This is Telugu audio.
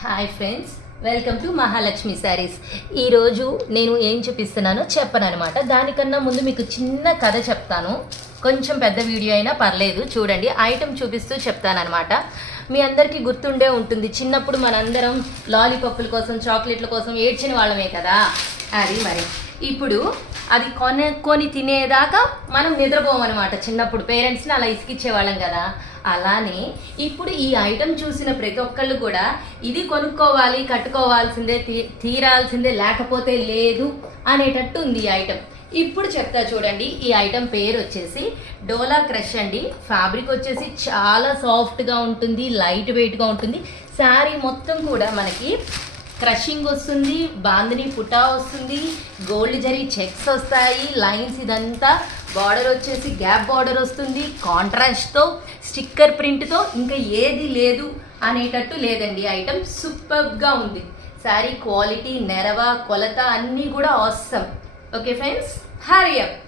Hi friends, welcome to Mahalakshmi saris. ఈరోజు నేను ఏం చూపిస్తున్నానో చెప్పను అనమాట. దానికన్నా ముందు మీకు చిన్న కథ చెప్తాను. కొంచెం పెద్ద వీడియో అయినా పర్లేదు, చూడండి. ఐటమ్ చూపిస్తూ చెప్తానమాట. మీ అందరికీ గుర్తుండే ఉంటుంది, చిన్నప్పుడు మనందరం లాలీపాప్ల కోసం, చాక్లెట్ల కోసం ఏడ్చిన వాళ్ళమే కదా. అది మరి ఇప్పుడు అది కొని తినేదాకా మనం నిద్రపోమన్నమాట. చిన్నప్పుడు పేరెంట్స్ని అలా ఇసుకిచ్చేవాళ్ళం కదా. అలానే ఇప్పుడు ఈ ఐటమ్ చూసిన ప్రతి ఒక్కళ్ళు కూడా ఇది కొనుక్కోవాలి, కట్టుకోవాల్సిందే, తీరాల్సిందే, లేకపోతే లేదు అనేటట్టు ఉంది ఈ ఐటమ్. ఇప్పుడు చెప్తా చూడండి. ఈ ఐటమ్ పేరు వచ్చేసి డోలా క్రష్ అండి. ఫ్యాబ్రిక్ వచ్చేసి చాలా సాఫ్ట్గా ఉంటుంది, లైట్ వెయిట్గా ఉంటుంది. శారీ మొత్తం కూడా మనకి క్రషింగ్ వస్తుంది, బాందిని పుటా వస్తుంది, గోల్డ్ జరీ చెక్స్ వస్తాయి, లైన్స్, ఇదంతా బార్డర్ వచ్చేసి గ్యాప్ బార్డర్ వస్తుంది. కాంట్రాస్ట్తో, స్టిక్కర్ ప్రింట్తో ఇంకా ఏది లేదు అనేటట్టు లేదండి. ఐటమ్ సూపర్గా ఉంది. శారీ క్వాలిటీ, నెరవ, కొలత అన్నీ కూడా awesome. Okay friends, hurry up.